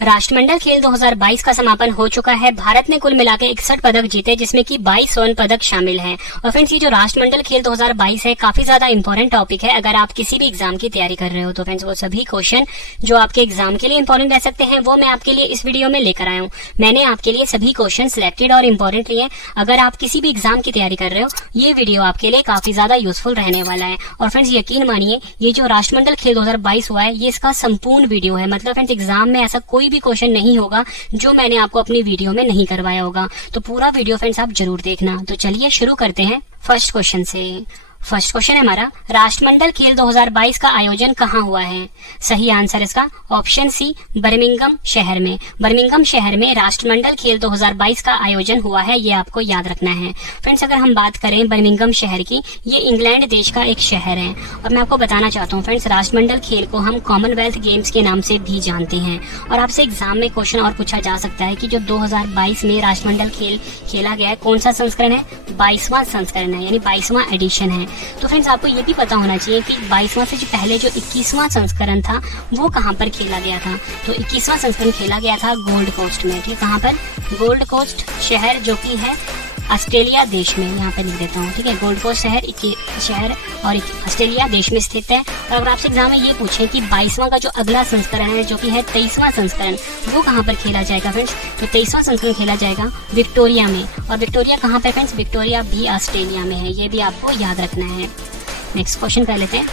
राष्ट्रमंडल खेल 2022 का समापन हो चुका है। भारत ने कुल मिलाकर 61 पदक जीते, जिसमें कि 22 स्वर्ण पदक शामिल हैं। और फ्रेंड्स, ये जो राष्ट्रमंडल खेल 2022 है, काफी ज्यादा इंपॉर्टेंट टॉपिक है। अगर आप किसी भी एग्जाम की तैयारी कर रहे हो तो फ्रेंड्स, वो सभी क्वेश्चन जो आपके एग्जाम के लिए इंपॉर्टेंट रह सकते हैं, वो मैं आपके लिए इस वीडियो में लेकर आया हूँ। मैंने आपके लिए सभी क्वेश्चन सिलेक्टेड और इम्पोर्टेंट लिए। अगर आप किसी भी एग्जाम की तैयारी कर रहे हो, ये वीडियो आपके लिए काफी ज्यादा यूजफुल रहने वाला है। और फ्रेंड्स, यकीन मानिए, ये जो राष्ट्रमंडल खेल 2022 हुआ है, ये इसका संपूर्ण वीडियो है। मतलब फ्रेंड्स, एग्जाम में ऐसा कोई भी क्वेश्चन नहीं होगा जो मैंने आपको अपनी वीडियो में नहीं करवाया होगा। तो पूरा वीडियो फ्रेंड्स आप जरूर देखना। तो चलिए शुरू करते हैं फर्स्ट क्वेश्चन से। फर्स्ट क्वेश्चन है हमारा, राष्ट्रमंडल खेल 2022 का आयोजन कहाँ हुआ है? सही आंसर इसका ऑप्शन सी, बर्मिंघम शहर में। बर्मिंघम शहर में राष्ट्रमंडल खेल 2022 का आयोजन हुआ है, ये आपको याद रखना है। फ्रेंड्स, अगर हम बात करें बर्मिंघम शहर की, ये इंग्लैंड देश का एक शहर है। और मैं आपको बताना चाहता हूँ फ्रेंड्स, राष्ट्रमंडल खेल को हम कॉमनवेल्थ गेम्स के नाम से भी जानते हैं। और आपसे एग्जाम में क्वेश्चन और पूछा जा सकता है कि जो 2022 में राष्ट्रमंडल खेल खेला गया है, कौन सा संस्करण है? 22वां संस्करण है, यानी 22वां एडिशन है। तो फ्रेंड्स, आपको ये भी पता होना चाहिए कि 22वां से जो पहले जो 21वां संस्करण था, वो कहाँ पर खेला गया था? तो 21वां संस्करण खेला गया था गोल्ड कोस्ट में। ठीक, कहाँ पर? गोल्ड कोस्ट शहर, जो कि है ऑस्ट्रेलिया देश में। यहाँ पे लिख देता हूँ, ठीक है। गोल्ड कोस्ट शहर और ऑस्ट्रेलिया देश में स्थित है। और अगर आपसे एग्जाम में ये पूछे कि 22वां का जो अगला संस्करण है, जो कि है 23वां संस्करण, वो कहाँ पर खेला जाएगा फ्रेंड्स? तो 23वां संस्करण खेला जाएगा विक्टोरिया में। और विक्टोरिया कहाँ पे फ्रेंड्स? विक्टोरिया भी ऑस्ट्रेलिया में है, ये भी आपको याद रखना है। नेक्स्ट क्वेश्चन कर लेते हैं।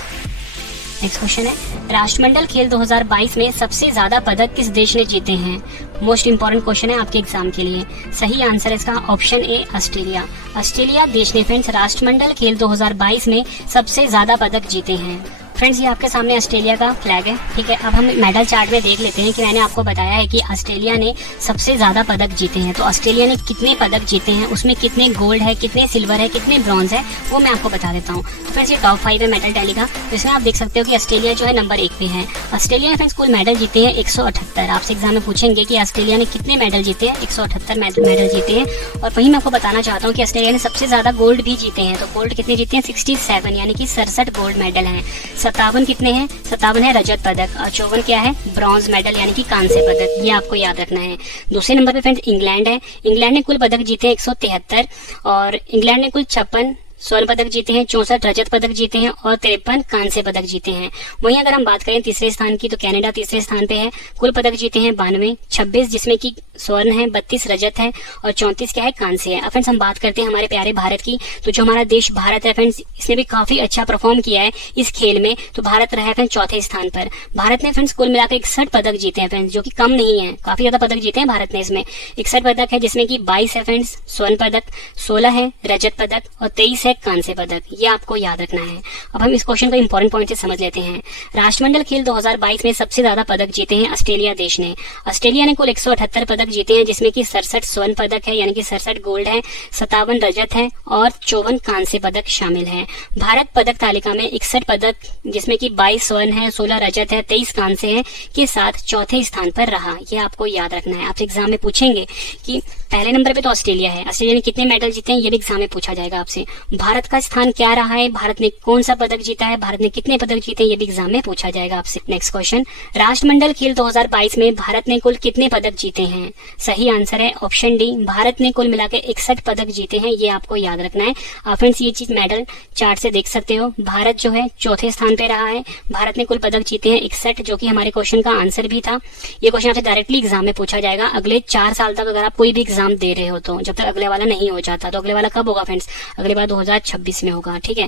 नेक्स्ट क्वेश्चन है, राष्ट्रमंडल खेल 2022 में सबसे ज्यादा पदक किस देश ने जीते हैं? मोस्ट इंपॉर्टेंट क्वेश्चन है आपके एग्जाम के लिए। सही आंसर है इसका ऑप्शन ए, ऑस्ट्रेलिया। ऑस्ट्रेलिया देश ने फ्रेंड्स राष्ट्रमंडल खेल 2022 में सबसे ज्यादा पदक जीते हैं। फ्रेंड्स, ये आपके सामने ऑस्ट्रेलिया का फ्लैग है। ठीक है, अब हम मेडल चार्ट में देख लेते हैं कि मैंने आपको बताया है कि ऑस्ट्रेलिया ने सबसे ज्यादा पदक जीते हैं। तो ऑस्ट्रेलिया ने कितने पदक जीते हैं, उसमें कितने गोल्ड है, कितने सिल्वर है, कितने ब्रॉन्ज है, वो मैं आपको बता देता हूँ। तो फ्रेंड्स, ये टॉप 5 है मेडल टैली का। तो इसमें आप देख सकते हो कि ऑस्ट्रेलिया जो है नंबर 1 पे है। ऑस्ट्रेलिया ने फ्रेंड्स कुल मेडल जीते हैं 178। आपसे एग्जाम में पूछेंगे कि ऑस्ट्रेलिया ने कितने मेडल जीते हैं? 178 मेडल जीते हैं। और वहीं मैं आपको बताना चाहता हूँ कि ऑस्ट्रेलिया ने सबसे ज्यादा गोल्ड भी जीते हैं। तो गोल्ड कितने जीते हैं? 67, यानी कि 67 गोल्ड मेडल हैं। 57 कितने हैं? 57 है रजत पदक। और 54 क्या है? ब्रॉन्ज मेडल, यानी कि कांस्य पदक। ये आपको याद रखना है। दूसरे नंबर पे फ्रेंड्स इंग्लैंड है। इंग्लैंड ने कुल पदक जीते 173 और इंग्लैंड ने कुल 56 स्वर्ण पदक जीते हैं, 64 रजत पदक जीते हैं और 53 कांस्य पदक जीते हैं। वहीं अगर हम बात करें तीसरे स्थान की, तो कनाडा तीसरे स्थान पे है। कुल पदक जीते हैं 92, 26 जिसमें कि स्वर्ण है, 32 रजत है और 34 क्या है? कांस्य है। अब फ्रेंड्स, हम बात करते हैं हमारे प्यारे भारत की। तो जो हमारा देश भारत है फ्रेंड्स, इसने भी काफी अच्छा परफॉर्म किया है इस खेल में। तो भारत रहा है फ्रेंड्स चौथे स्थान पर। भारत ने फ्रेंड्स कुल मिलाकर 61 पदक जीते हैं फ्रेंड्स, जो कि कम नहीं है। काफी ज्यादा पदक जीते हैं भारत ने इसमें। 61 पदक है, जिसमें कि 22 है फ्रेंड्स स्वर्ण पदक, 16 है रजत पदक और 23 है कांस्य पदक। ये आपको याद रखना है। अब हम इस क्वेश्चन को इंपॉर्टेंट पॉइंट से समझ लेते हैं। राष्ट्रमंडल खेल 2022 में सबसे ज्यादा पदक जीते हैं ऑस्ट्रेलिया देश ने। ऑस्ट्रेलिया ने कुल 178 पदक जीते हैं, जिसमें कि 67 स्वर्ण पदक है, यानी कि 67 गोल्ड है, 57 रजत है और 54 कांस्य पदक शामिल है। भारत पदक तालिका में 61 पदक, जिसमें कि 22 स्वर्ण है, 16 रजत है, 23 कांस्य है, के साथ चौथे स्थान पर रहा। ये आपको याद रखना है। आपसे एग्जाम में पूछेंगे कि पहले नंबर पे तो ऑस्ट्रेलिया है, ऑस्ट्रेलिया ने कितने मेडल जीते हैं, ये भी एग्जाम में पूछा जाएगा आपसे। भारत का स्थान क्या रहा है, भारत ने कौन सा पदक जीता है, भारत ने कितने पदक जीते हैं, ये भी एग्जाम में पूछा जाएगा आपसे। नेक्स्ट क्वेश्चन, राष्ट्रमंडल खेल 2022 में भारत ने कुल कितने पदक जीते हैं? सही आंसर है ऑप्शन डी, भारत ने कुल मिलाकर 61 पदक जीते हैं। ये आपको याद रखना है। फ्रेंड्स, ये चीज मेडल चार्ट से देख सकते हो। भारत जो है चौथे स्थान पे रहा है। भारत ने कुल पदक जीते हैं 61, जो कि हमारे क्वेश्चन का आंसर भी था। ये क्वेश्चन आपसे डायरेक्टली एग्जाम में पूछा जाएगा अगले 4 साल तक, अगर आप कोई भी एग्जाम दे रहे हो तो, जब तक अगले वाला नहीं हो जाता। तो अगले वाला कब होगा फ्रेंड्स? अगले बार 2026 में होगा। ठीक है।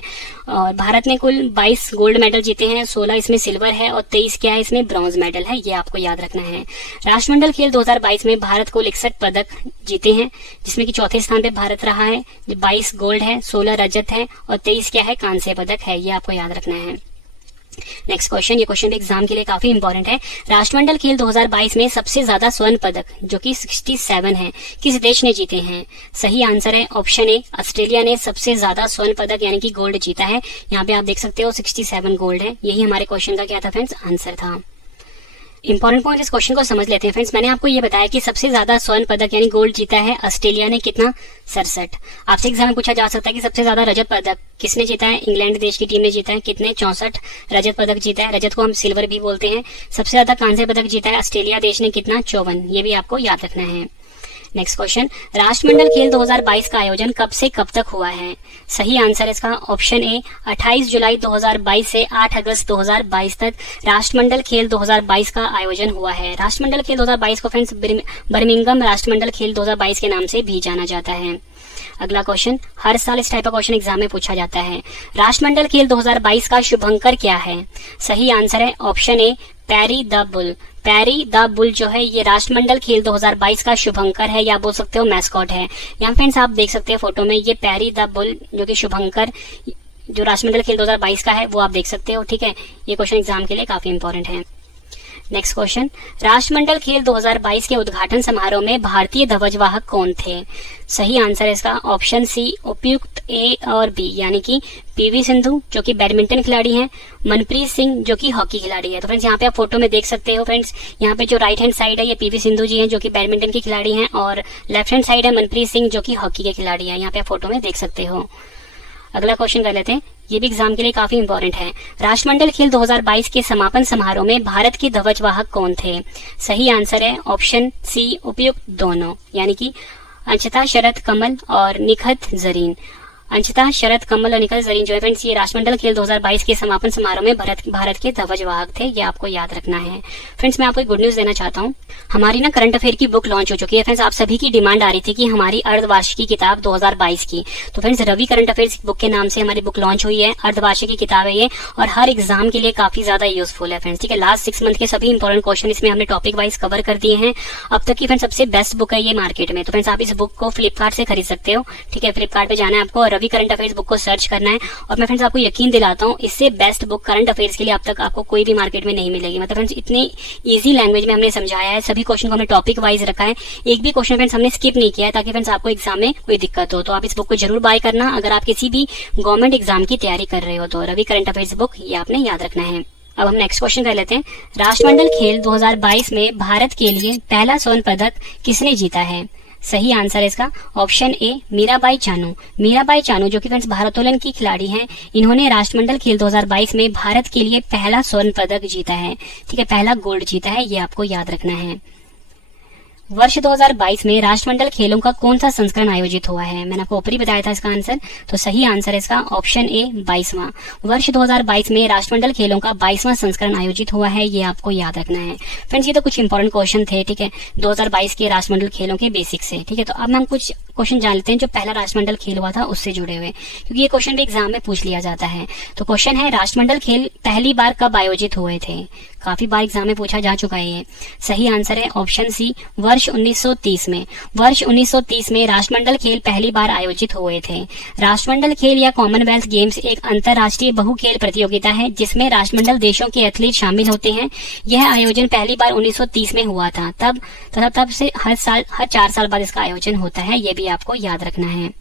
और भारत ने कुल 22 गोल्ड मेडल जीते हैं, 16 इसमें सिल्वर है और 23 क्या है? इसमें ब्रॉन्ज मेडल है। ये आपको याद रखना है। राष्ट्रमंडल खेल 2022 में भारत कुल 61 पदक जीते हैं, जिसमें कि चौथे स्थान पे भारत रहा है। 22 गोल्ड है, 16 रजत है और 23 क्या है? कांस्य पदक है। ये आपको याद रखना है। नेक्स्ट क्वेश्चन, ये क्वेश्चन एग्जाम के लिए काफी इंपॉर्टेंट है। राष्ट्रमंडल खेल 2022 में सबसे ज्यादा स्वर्ण पदक, जो कि 67 है, किस देश ने जीते हैं? सही आंसर है ऑप्शन ए, ऑस्ट्रेलिया ने सबसे ज्यादा स्वर्ण पदक यानी कि गोल्ड जीता है। यहाँ पे आप देख सकते हो 67 गोल्ड है। यही हमारे क्वेश्चन का क्या था फ्रेंड्स? आंसर था। इंपॉर्टेंट पॉइंट इस क्वेश्चन को समझ लेते हैं फ्रेंड्स। मैंने आपको ये बताया कि सबसे ज्यादा स्वर्ण पदक यानी गोल्ड जीता है ऑस्ट्रेलिया ने, कितना? 67। आपसे एग्जाम में पूछा जा सकता है कि सबसे ज्यादा रजत पदक किसने जीता है? इंग्लैंड देश की टीम ने जीता है, कितने? 64 रजत पदक जीता है। रजत को हम सिल्वर भी बोलते हैं। सबसे ज्यादा कांस्य पदक जीता है ऑस्ट्रेलिया देश ने, कितना? 54। ये भी आपको याद रखना है। नेक्स्ट क्वेश्चन, राष्ट्रमंडल खेल 2022 का आयोजन कब से कब तक हुआ है? सही आंसर इसका ऑप्शन ए 28 जुलाई 2022 से 8 अगस्त 2022 तक राष्ट्रमंडल खेल 2022 का आयोजन हुआ है। राष्ट्रमंडल खेल 2022 को फ्रेंड्स बर्मिंघम राष्ट्रमंडल खेल 2022 के नाम से भी जाना जाता है। अगला क्वेश्चन, हर साल इस टाइप का क्वेश्चन एग्जाम में पूछा जाता है। राष्ट्रमंडल खेल 2022 का शुभंकर क्या है? सही आंसर है option A Perry the Bull. Perry the Bull जो है ये राष्ट्रमंडल खेल 2022 का शुभंकर है, या बोल सकते हो मैस्कॉट है। यहाँ फ्रेंड्स आप देख सकते हैं फोटो में ये पैरी द बुल जो कि शुभंकर जो राष्ट्रमंडल खेल 2022 का है वो आप देख सकते हो। ठीक है, ये क्वेश्चन एग्जाम के लिए काफी इंपॉर्टेंट है। नेक्स्ट क्वेश्चन, राष्ट्रमंडल खेल 2022 के उद्घाटन समारोह में भारतीय ध्वजवाहक कौन थे? सही आंसर है इसका ऑप्शन सी उपयुक्त ए और बी, यानी कि पीवी सिंधु जो कि बैडमिंटन खिलाड़ी हैं, मनप्रीत सिंह जो कि हॉकी खिलाड़ी है। तो फ्रेंड्स यहाँ पे आप फोटो में देख सकते हो फ्रेंड्स, यहाँ पे जो राइट हैंड साइड है ये पीवी सिंधु जी हैं जो कि बैडमिंटन की खिलाड़ी हैं, और लेफ्ट हैंड साइड है मनप्रीत सिंह जो कि हॉकी के खिलाड़ी है। यहाँ पे आप फोटो में देख सकते हो। अगला क्वेश्चन कर लेते हैं, ये भी एग्जाम के लिए काफी इंपॉर्टेंट है। राष्ट्रमंडल खेल 2022 के समापन समारोह में भारत के ध्वजवाहक कौन थे? सही आंसर है ऑप्शन सी उपयुक्त दोनों, यानी कि अंशिता शरद कमल और निखत जरीन। अंशिता शरद कमल और निखत जरीन जो है फ्रेंड्स ये राष्ट्रमंडल खेल 2022 के समापन समारोह में भारत के ध्वजवाहक थे, ये आपको याद रखना है। फ्रेंड्स मैं आपको एक गुड न्यूज देना चाहता हूँ, हमारी ना करंट अफेयर की बुक लॉन्च हो चुकी है। फ्रेंड्स आप सभी की डिमांड आ रही थी कि हमारी अर्धवार्षिकी किताब 2022 की, तो friends Ravi current affair book के नाम से हमारी बुक लॉन्च हुई है। अर्धवार्षिकी किताब है ये, और हर एग्जाम के लिए काफी ज्यादा यूजफुल है फ्रेंड्स। ठीक है, लास्ट 6 मंथ के सभी इंपॉर्टेंट क्वेश्चन इसमें हमने टॉपिक वाइज कवर कर दिए हैं। अब तक की फ्रेंड्स सबसे बेस्ट बुक है ये मार्केट में। तो फ्रेंड्स आप इस बुक को फ्लिपकार्ट से खरीद सकते हो। ठीक है, फ्लिपकार्ट पे जाना है आपको और रवि करंट अफेयर बुक को सर्च करना है। और मैं फ्रेंड्स आपको यकीन दिलाता हूँ इससे बेस्ट बुक करंट अफेयर्स के लिए अब तक आपको कोई भी मार्केट में नहीं मिलेगी। मतलब फ्रेंड्स इतनी इजी लैंग्वेज में हमने समझाया है, सभी क्वेश्चन को हमने टॉपिक वाइज रखा है, एक भी क्वेश्चन फ्रेंड्स हमने स्किप नहीं किया है ताकि फ्रेंड्स आपको एग्जाम में कोई दिक्कत हो। तो आप इस बुक को जरूर बाय करना अगर आप किसी भी गवर्नमेंट एग्जाम की तैयारी कर रहे हो तो। रवि करंट अफेयर्स बुक ये आपने याद रखना है। अब हम नेक्स्ट क्वेश्चन कर लेते हैं, राष्ट्रमंडल खेल 2022 में भारत के लिए पहला स्वर्ण पदक किसने जीता है? सही आंसर है इसका ऑप्शन ए मीराबाई चानू। मीराबाई चानू जो कि फ्रेंड्स भारोत्तोलन की खिलाड़ी हैं, इन्होंने राष्ट्रमंडल खेल 2022 में भारत के लिए पहला स्वर्ण पदक जीता है। ठीक है, पहला गोल्ड जीता है, ये आपको याद रखना है। वर्ष 2022 में राष्ट्रमंडल खेलों का कौन सा संस्करण आयोजित हुआ है? मैंने आपको ऊपर ही बताया था इसका आंसर, तो सही आंसर है इसका ऑप्शन ए 22वां। वर्ष 2022 में राष्ट्रमंडल खेलों का 22वां संस्करण आयोजित हुआ है, ये आपको याद रखना है। फ्रेंड्स ये तो कुछ इंपॉर्टेंट क्वेश्चन थे, ठीक है, 2022 के राष्ट्रमंडल खेलों के बेसिक से। ठीक है, तो अब हम कुछ क्वेश्चन जान लेते हैं जो पहला राष्ट्रमंडल खेल हुआ था उससे जुड़े हुए, क्योंकि ये क्वेश्चन भी एग्जाम में पूछ लिया जाता है। तो क्वेश्चन है, राष्ट्रमंडल खेल पहली बार कब आयोजित हुए थे? काफी बार एग्जाम में पूछा जा चुका है ये। सही आंसर है ऑप्शन सी वर्ष 1930 में। वर्ष 1930 में राष्ट्रमंडल खेल पहली बार आयोजित हुए थे। राष्ट्रमंडल खेल या कॉमनवेल्थ गेम्स एक अंतर्राष्ट्रीय बहु खेल प्रतियोगिता है जिसमें राष्ट्रमंडल देशों के एथलीट शामिल होते हैं। यह आयोजन पहली बार 1930 में हुआ था। तब से हर 4 साल बाद इसका आयोजन होता है, ये भी आपको याद रखना है।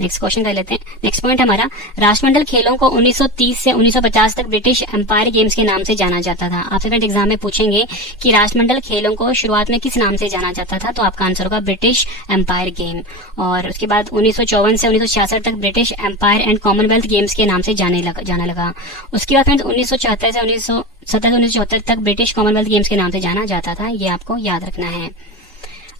नेक्स्ट क्वेश्चन कर लेते हैं। नेक्स्ट पॉइंट हमारा, राष्ट्रमंडल खेलों को 1930 से 1950 तक ब्रिटिश एम्पायर गेम्स के नाम से जाना जाता था। आपसे फ्रेंड एग्जाम में पूछेंगे कि राष्ट्रमंडल खेलों को शुरुआत में किस नाम से जाना जाता था, तो आपका आंसर होगा ब्रिटिश एम्पायर गेम। और उसके बाद 1954 से 1966 तक British Empire and Commonwealth Games के नाम से जाना लगा। उसके बाद फ्रेंड्स 1974 से 1974 तक ब्रिटिश कॉमनवेल्थ गेम्स के नाम से जाना जाता था, ये आपको याद रखना है।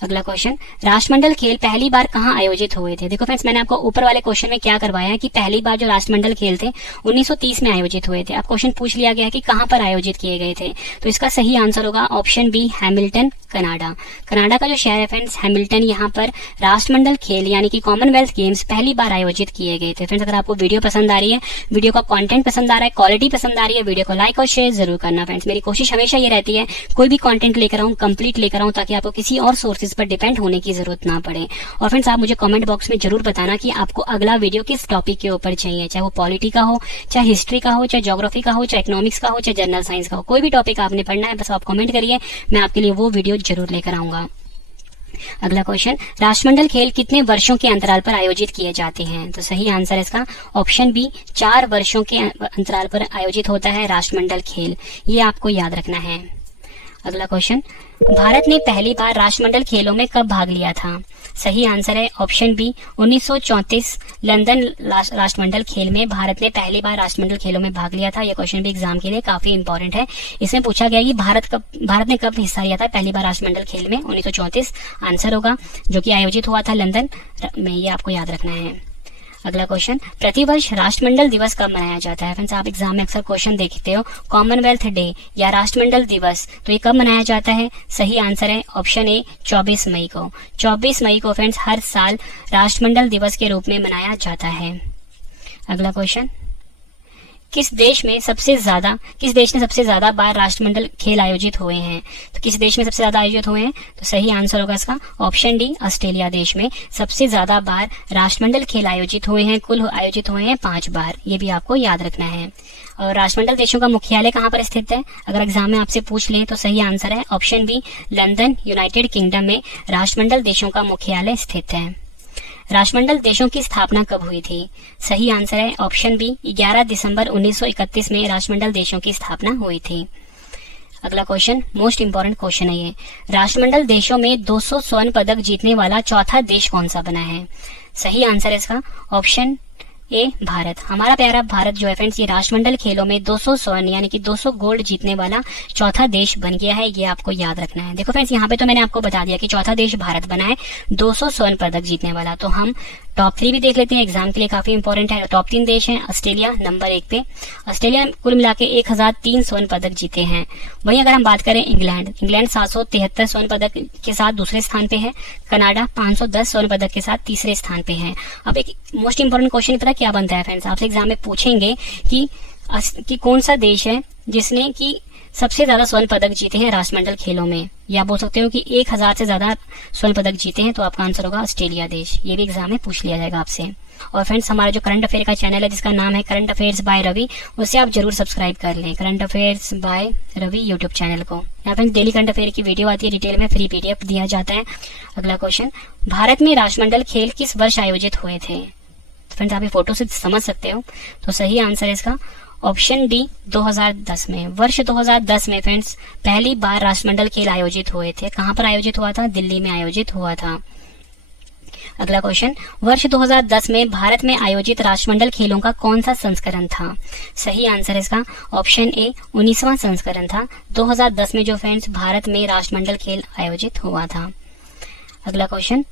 अगला क्वेश्चन, राष्ट्रमंडल खेल पहली बार कहां आयोजित हुए थे? देखो फ्रेंड्स मैंने आपको ऊपर वाले क्वेश्चन में क्या करवाया है कि पहली बार जो राष्ट्रमंडल खेल थे 1930 में आयोजित हुए थे। अब क्वेश्चन पूछ लिया गया है कि कहां पर आयोजित किए गए थे, तो इसका सही आंसर होगा option B Hamilton, Canada. Canada का जो शहर है फ्रेंड्स हैमिल्टन, यहाँ पर राष्ट्रमंडल खेल यानी कि कॉमनवेल्थ गेम्स पहली बार आयोजित किए गए थे। फ्रेंड्स अगर आपको वीडियो पसंद आ रही है, वीडियो का कंटेंट पसंद आ रहा है, क्वालिटी पसंद आ रही है, वीडियो को लाइक और शेयर जरूर करना। फ्रेंड्स मेरी कोशिश हमेशा ये रहती है कोई भी कंटेंट लेकर आऊं, कंप्लीट लेकर आऊं, ताकि आपको किसी और सोर्सेज पर डिपेंड होने की जरूरत ना पड़े। और फ्रेंड्स आप मुझे कमेंट बॉक्स में जरूर बताना कि आपको अगला वीडियो किस टॉपिक के ऊपर चाहिए, चाहे वो पॉलिटी का हो, चाहे हिस्ट्री का हो, चाहे ज्योग्राफी का हो, चाहे इकोनॉमिक्स का हो, चाहे जनरल साइंस का हो, कोई भी टॉपिक आपने पढ़ना है बस आप कमेंट करिए, मैं आपके लिए वो वीडियो जरूर लेकर आऊंगा। अगला क्वेश्चन, राष्ट्रमंडल खेल कितने वर्षों के अंतराल पर आयोजित किए जाते हैं? तो सही आंसर है इसका ऑप्शन बी, 4 वर्षों के अंतराल पर आयोजित होता है राष्ट्रमंडल खेल। ये आपको याद रखना है। अगला क्वेश्चन, भारत ने पहली बार राष्ट्रमंडल खेलों में कब भाग लिया था? सही आंसर है ऑप्शन बी, 1934 लंदन राष्ट्रमंडल खेल में भारत ने पहली बार राष्ट्रमंडल खेलों में भाग लिया था। यह क्वेश्चन भी एग्जाम के लिए काफी इंपॉर्टेंट है। इसमें पूछा गया कि भारत ने कब हिस्सा लिया था पहली बार राष्ट्रमंडल खेल में? 1934 आंसर होगा, जो कि आयोजित हुआ था लंदन में। ये आपको याद रखना है। अगला क्वेश्चन, प्रतिवर्ष राष्ट्रमंडल दिवस कब मनाया जाता है? फ्रेंड्स, आप एग्जाम में अक्सर क्वेश्चन देखते हो, कॉमनवेल्थ डे या राष्ट्रमंडल दिवस, तो ये कब मनाया जाता है? सही आंसर है ऑप्शन ए, 24 मई को। 24 मई को फ्रेंड्स हर साल राष्ट्रमंडल दिवस के रूप में मनाया जाता है। अगला क्वेश्चन, किस देश ने सबसे ज्यादा बार राष्ट्रमंडल खेल आयोजित हुए हैं? तो किस देश में सबसे ज्यादा आयोजित हुए हैं? तो सही आंसर होगा इसका ऑप्शन डी, ऑस्ट्रेलिया देश में सबसे ज्यादा बार राष्ट्रमंडल खेल आयोजित हुए हैं। कुल आयोजित हुए हैं 5 बार। ये भी आपको याद रखना है। और राष्ट्रमंडल देशों का मुख्यालय कहाँ पर स्थित है? अगर एग्जाम में आपसे पूछ लें तो सही आंसर है option B, London, United Kingdom में राष्ट्रमंडल देशों का मुख्यालय स्थित है। राष्ट्रमंडल देशों की स्थापना कब हुई थी? सही आंसर है ऑप्शन बी, 11 दिसंबर 1931 में राष्ट्रमंडल देशों की स्थापना हुई थी। अगला क्वेश्चन मोस्ट इंपोर्टेंट क्वेश्चन है ये, राष्ट्रमंडल देशों में 200 स्वर्ण पदक जीतने वाला चौथा देश कौन सा बना है? सही आंसर है इसका ऑप्शन ए, भारत। हमारा प्यारा भारत जो है फ्रेंड्स, ये राष्ट्रमंडल खेलों में 200 स्वर्ण यानी कि 200 गोल्ड जीतने वाला चौथा देश बन गया है। ये आपको याद रखना है। देखो फ्रेंड्स, यहाँ पे तो मैंने आपको बता दिया कि चौथा देश भारत बना है 200 स्वर्ण पदक जीतने वाला। तो हम टॉप 3 भी देख लेते हैं, एग्जाम के लिए काफी इंपॉर्टेंट है। टॉप 3 देश हैं, ऑस्ट्रेलिया नंबर 1 पे। ऑस्ट्रेलिया कुल मिला के 1003 स्वर्ण पदक जीते हैं। वहीं अगर हम बात करें इंग्लैंड 773 स्वर्ण पदक के साथ दूसरे स्थान पे है। कनाडा 510 स्वर्ण पदक के साथ तीसरे स्थान पे है। अब एक मोस्ट इंपोर्टेंट क्वेश्चन पता क्या बनता है फ्रेंड्स, आपसे एग्जाम में पूछेंगे कि कौन सा देश है जिसने की सबसे ज्यादा स्वर्ण पदक जीते हैं राष्ट्रमंडल खेलों में, या बोल सकते हो कि 1000 से ज्यादा स्वर्ण पदक जीते हैं। तो आपका आंसर होगा ऑस्ट्रेलिया देश। ये भी एग्जाम में पूछ लिया जाएगा आपसे। और फ्रेंड्स, हमारा जो करंट अफेयर का चैनल है जिसका नाम है करंट अफेयर्स बाय रवि, उसे आप जरूर सब्सक्राइब कर लें, current affairs by Ravi YouTube channel को। यहाँ फ्रेंड्स डेली करंट अफेयर की वीडियो आती है, डिटेल में फ्री PDF दिया जाता है। अगला क्वेश्चन, भारत में राष्ट्रमंडल खेल किस वर्ष आयोजित हुए थे? फ्रेंड्स, आप ये फोटो से समझ सकते हो। तो सही आंसर है इसका ऑप्शन डी, 2010 में। वर्ष 2010 में फ्रेंड्स पहली बार राष्ट्रमंडल खेल आयोजित हुए थे। कहां पर आयोजित हुआ था? दिल्ली में आयोजित हुआ था। अगला क्वेश्चन, वर्ष 2010 में भारत में आयोजित राष्ट्रमंडल खेलों का कौन सा संस्करण था? सही आंसर है इसका ऑप्शन ए, 19वां संस्करण था। 2010 में जो फ्रेंड्स भारत में राष्ट्रमंडल खेल आयोजित हुआ था। अगला क्वेश्चन,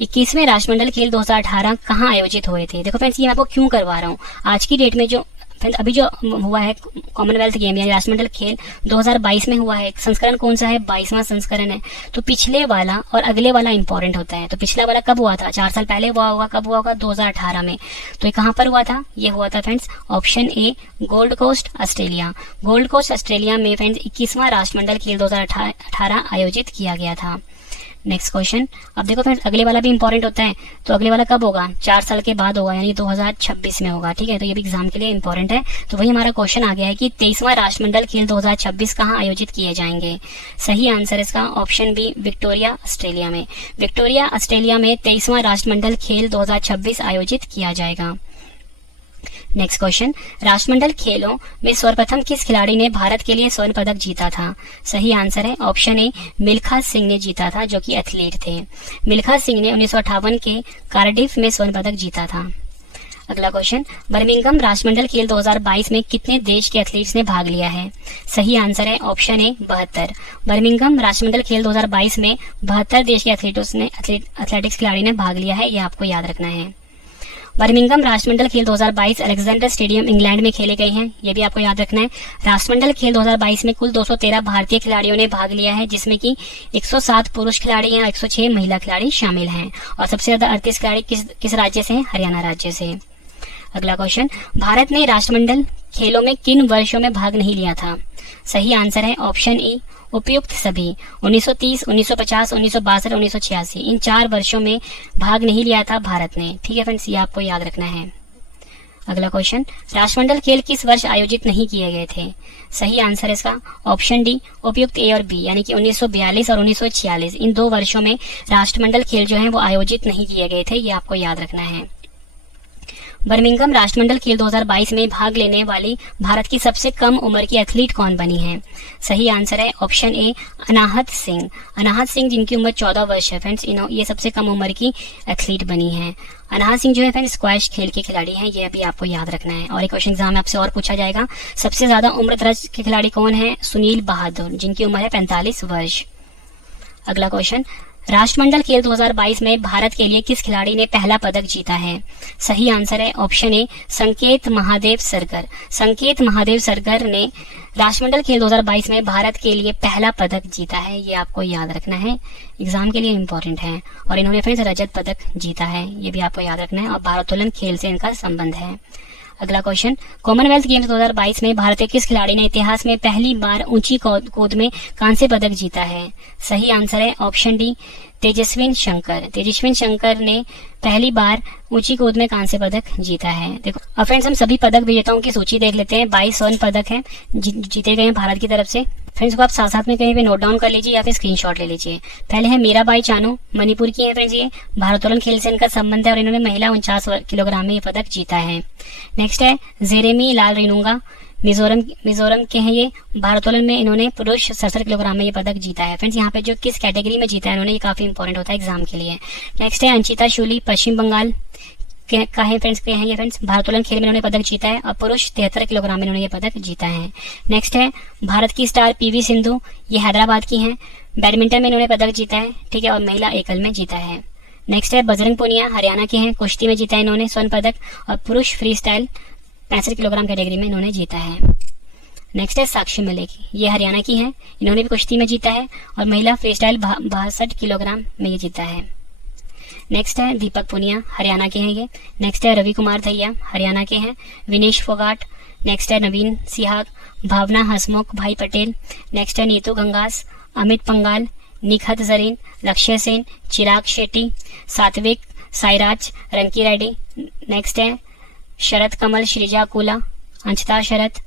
21वें राष्ट्रमंडल खेल 2018 कहाँ आयोजित हुए थे? देखो फ्रेंड्स, ये मैं आपको क्यों करवा रहा हूँ, आज की डेट में जो फ्रेंड्स अभी जो हुआ है कॉमनवेल्थ गेम या राष्ट्रमंडल खेल 2022 में हुआ है, संस्करण कौन सा है? 22वां संस्करण है। तो पिछले वाला और अगले वाला इंपॉर्टेंट होता है। तो पिछला वाला कब हुआ था? 4 साल पहले हुआ होगा। कब हुआ होगा? 2018 में। तो ये कहाँ पर हुआ था? ये हुआ था friends option A, Gold Coast Australia. Gold Coast Australia में फ्रेंड्स 21वां राष्ट्रमंडल खेल 2018 आयोजित किया गया था। नेक्स्ट क्वेश्चन, अब देखो फ्रेंड्स अगले वाला भी इंपॉर्टेंट होता है। तो अगले वाला कब होगा? 4 साल के बाद होगा, यानी 2026 में होगा। ठीक है, तो ये भी एग्जाम के लिए इंपॉर्टेंट है। तो वही हमारा क्वेश्चन आ गया है कि 23वां राष्ट्रमंडल खेल 2026 कहाँ आयोजित किए जाएंगे? सही आंसर इसका ऑप्शन बी, विक्टोरिया ऑस्ट्रेलिया में। विक्टोरिया ऑस्ट्रेलिया में 23वां राष्ट्रमंडल खेल 2026 आयोजित किया जाएगा। नेक्स्ट क्वेश्चन, राष्ट्रमंडल खेलों में सर्वप्रथम किस खिलाड़ी ने भारत के लिए स्वर्ण पदक जीता था? सही आंसर है ऑप्शन ए, मिल्खा सिंह ने जीता था, जो कि एथलीट थे। मिल्खा सिंह ने 1958 के कार्डिफ में स्वर्ण पदक जीता था। अगला क्वेश्चन, बर्मिंघम राष्ट्रमंडल खेल 2022 में कितने देश के एथलीट्स ने भाग लिया है? सही आंसर है ऑप्शन ए, 72। बर्मिंघम राष्ट्रमंडल खेल 2022 में 72 देश के एथलेटिक्स खिलाड़ी ने भाग लिया है। यह आपको याद रखना है। बर्मिंघम राष्ट्रमंडल खेल 2022 अलेक्जेंडर स्टेडियम इंग्लैंड में खेले गए हैं। ये भी आपको याद रखना है। राष्ट्रमंडल खेल 2022 में कुल 213 भारतीय खिलाड़ियों ने भाग लिया है, जिसमें कि 107 पुरुष खिलाड़ी हैं और 106 महिला खिलाड़ी शामिल हैं। और सबसे ज्यादा 38 खिलाड़ी किस राज्य से हैं? हरियाणा राज्य से। अगला क्वेश्चन, भारत ने राष्ट्रमंडल खेलों में किन वर्षों में भाग नहीं लिया था? सही आंसर है ऑप्शन ई, उपयुक्त सभी। 1930, 1950, 1962, 1986 इन 4 वर्षों में भाग नहीं लिया था भारत ने। ठीक है फ्रेंड्स, ये आपको याद रखना है। अगला क्वेश्चन, राष्ट्रमंडल खेल किस वर्ष आयोजित नहीं किए गए थे? सही आंसर है इसका ऑप्शन डी, उपयुक्त ए और बी, यानी कि 1942 और 1946 इन 2 वर्षों में राष्ट्रमंडल खेल जो है वो आयोजित नहीं किए गए थे, ये आपको याद रखना है। बर्मिंघम राष्ट्रमंडल खेल 2022 में भाग लेने वाली भारत की सबसे कम उम्र की एथलीट कौन बनी है? सही आंसर है ऑप्शन ए, अनाहत सिंह। अनाहत सिंह जिनकी उम्र 14 वर्ष है फ्रेंड्स, ये सबसे कम उम्र की एथलीट बनी है। अनाहत सिंह जो है फ्रेंड्स स्क्वैश खेल के खिलाड़ी हैं, ये अभी आपको याद रखना है। और एक क्वेश्चन एग्जाम में आपसे और पूछा जाएगा, सबसे ज्यादा उम्र दराज के खिलाड़ी कौन है? सुनील बहादुर, जिनकी उम्र है 45 वर्ष। अगला क्वेश्चन, राष्ट्रमंडल खेल 2022 में भारत के लिए किस खिलाड़ी ने पहला पदक जीता है? सही आंसर है ऑप्शन ए, संकेत महादेव सरगर। संकेत महादेव सरगर ने राष्ट्रमंडल खेल 2022 में भारत के लिए पहला पदक जीता है, ये आपको याद रखना है, एग्जाम के लिए इंपॉर्टेंट है। और इन्होंने फ्रेंड्स रजत पदक जीता है, ये भी आपको याद रखना है, और भारोत्तोलन खेल से इनका संबंध है। अगला क्वेश्चन, कॉमनवेल्थ गेम्स 2022 में भारत के किस खिलाड़ी ने इतिहास में पहली बार ऊंची कूद में कांस्य पदक जीता है? सही आंसर है ऑप्शन डी, तेजस्विन शंकर। तेजस्विन शंकर ने पहली बार ऊंची कूद में कांस्य पदक जीता है। देखो अब फ्रेंड्स हम सभी पदक विजेताओं की सूची देख लेते हैं। 22 स्वर्ण पदक हैं जीते गए हैं भारत की तरफ से। फ्रेंड्स को आप साथ साथ में कहीं पे नोट डाउन कर लीजिए या फिर स्क्रीनशॉट ले लीजिए। पहले है मीराबाई चानू, मणिपुर की है फ्रेंड्स, ये भारोत्तोलन खेल से इनका संबंध है और इन्होंने महिला 49 किलोग्राम में ये पदक जीता है। नेक्स्ट है जेरेमी लाल रिनुंगा, मिजोरम के हैं ये, भारोत्तोलन में इन्होंने पुरुष 67 किलोग्राम में ये पदक जीता है। फ्रेंड्स यहाँ पे जो किस कैटेगरी में जीता है इन्होंने, ये काफी इंपॉर्टेंट होता है एग्जाम के लिए। नेक्स्ट है अंचिता शूली, पश्चिम बंगाल का है फ्रेंड्स, के हैं ये फ्रेंड्स, भारोत्तोलन खेल में इन्होंने पदक जीता है और पुरुष 73 किलोग्राम में इन्होंने ये पदक जीता है। नेक्स्ट है भारत की स्टार पीवी सिंधु, ये हैदराबाद की हैं, बैडमिंटन में इन्होंने पदक जीता है, ठीक है, और महिला एकल में जीता है। नेक्स्ट है बजरंग पुनिया, हरियाणा के हैं, कुश्ती में जीता है इन्होंने स्वर्ण पदक और पुरुष फ्री स्टाइल 65 किलोग्राम कैटेगरी में इन्होंने जीता है। नेक्स्ट है साक्षी मलिक, ये हरियाणा की हैं, इन्होंने भी कुश्ती में जीता है और महिला फ्री स्टाइल 62 किलोग्राम में ये जीता है। नेक्स्ट है दीपक पुनिया, हरियाणा के हैं ये। नेक्स्ट है रवि कुमार दहिया, हरियाणा के हैं, विनेश फोगाट। नेक्स्ट है नवीन सिहाग, भावना हसमुख भाई पटेल। नेक्स्ट है नीतू गंगास, अमित पंगाल, निखत जरीन, लक्ष्य सेन, चिराग शेट्टी, सात्विक साईराज, रंकी रेड्डी। नेक्स्ट है शरद कमल, श्रीजा कुला, अंशिता शरद,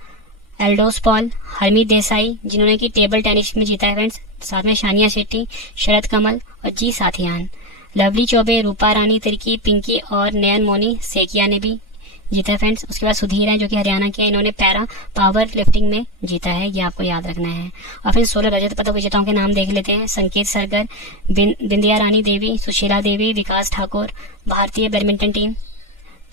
एल्डोस पॉल, हरमीत देसाई, जिन्होंने की टेबल टेनिस में जीता है फ्रेंड्स, साथ में शानिया शेट्टी, शरद कमल और जी साथियान। लवली चौबे, रूपा रानी तिर्की, पिंकी और नयन मोनी सेकिया ने भी जीता है फ्रेंड्स। उसके बाद सुधीर है जो कि हरियाणा के हैं, इन्होंने पैरा पावर लिफ्टिंग में जीता है, ये आपको याद रखना है। और फिर 16 रजत पदक विजेताओं के नाम देख लेते हैं। संकेत सरगर, बिंदिया रानी देवी, सुशीला देवी, विकास ठाकुर, भारतीय बैडमिंटन टीम,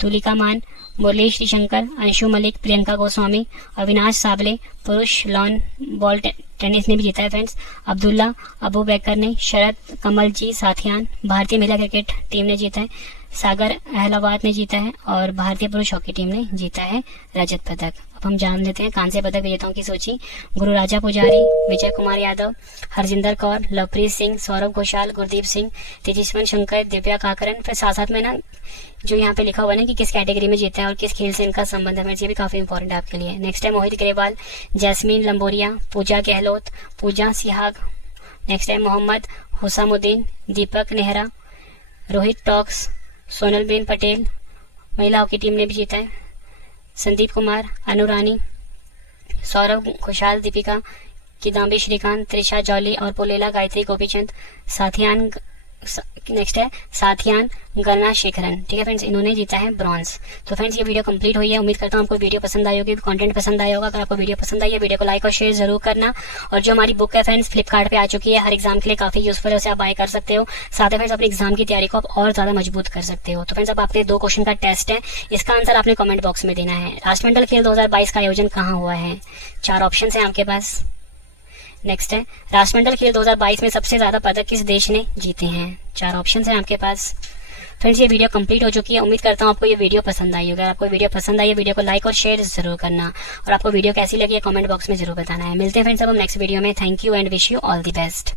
तुलिका मान, मुरली श्रीशंकर, अंशु मलिक, प्रियंका गोस्वामी, अविनाश साबले, पुरुष लॉन बॉल टेनिस ने भी जीता है फ्रेंड्स। अब्दुल्ला अबू बैकर ने, शरद कमल जी साथियान, भारतीय महिला क्रिकेट टीम ने जीता है, सागर अहलाबाद ने जीता है और भारतीय पुरुष हॉकी टीम ने जीता है रजत पदक। अब हम जान लेते हैं कांस्य पदक विजेताओं की सूची। गुरुराजा पुजारी, विजय कुमार यादव, हरजिंदर कौर, लवप्रीत सिंह, सौरभ घोषाल, गुरदीप सिंह, तेजस्वन शंकर, दिव्या काकरन। फिर साथ साथ में ना जो यहाँ पे लिखा हुआ है ना कि किस कैटेगरी में जीता है और किस खेल से इनका संबंध है, ये भी काफी इंपॉर्टेंट है आपके लिए। नेक्स्ट है मोहित ग्रेवाल, जैस्मीन लंबोरिया, पूजा गहलोत, पूजा सिहाग। नेक्स्ट है मोहम्मद हुसामुद्दीन, दीपक नेहरा, रोहित टॉक्स, सोनलबेन पटेल, महिला हॉकी टीम ने भी जीता है, संदीप कुमार, अनुरानी, सौरभ घोषाल, दीपिका, किदाम्बी श्रीकांत, त्रिशा जॉली और पुलेला गायत्री गोपीचंद, साथियान। नेक्स्ट है साथियान गन्ना शेखरन, ठीक है फ्रेंड्स, इन्होंने जीता है ब्रॉन्ज। तो फ्रेंड्स ये वीडियो कंप्लीट हुई है, उम्मीद करता हूँ आपको वीडियो पसंद आई होगी, कंटेंट पसंद आया होगा। अगर आपको वीडियो पसंद आई है वीडियो को लाइक और शेयर जरूर करना। और जो हमारी बुक है फ्रेंड्स फ्लिपकार्ट पे आ चुकी है, हर एग्जाम के लिए काफी यूजफुल है, उसे आप बाय कर सकते हो। साथ ही फ्रेंड्स अपने एग्जाम की तैयारी को आप और ज्यादा मजबूत कर सकते हो। तो फ्रेंड्स अब आपके 2 क्वेश्चन का टेस्ट है, इसका आंसर आपने कमेंट बॉक्स में देना है। राष्ट्रमंडल खेल 2022 का आयोजन कहाँ हुआ है? 4 ऑप्शन है आपके पास। नेक्स्ट है राष्ट्रमंडल खेल 2022 में सबसे ज्यादा पदक किस देश ने जीते हैं? 4 ऑप्शन है आपके पास। फ्रेंड्स ये वीडियो कंप्लीट हो चुकी है, उम्मीद करता हूँ आपको ये वीडियो पसंद आई होगी। अगर आपको वीडियो पसंद आई है वीडियो को लाइक और शेयर जरूर करना और आपको वीडियो कैसी लगी है कमेंट बॉक्स में जरूर बताना है। मिलते हैं फ्रेंड्स अब हम नेक्स्ट वीडियो में। Thank you and wish you all the best.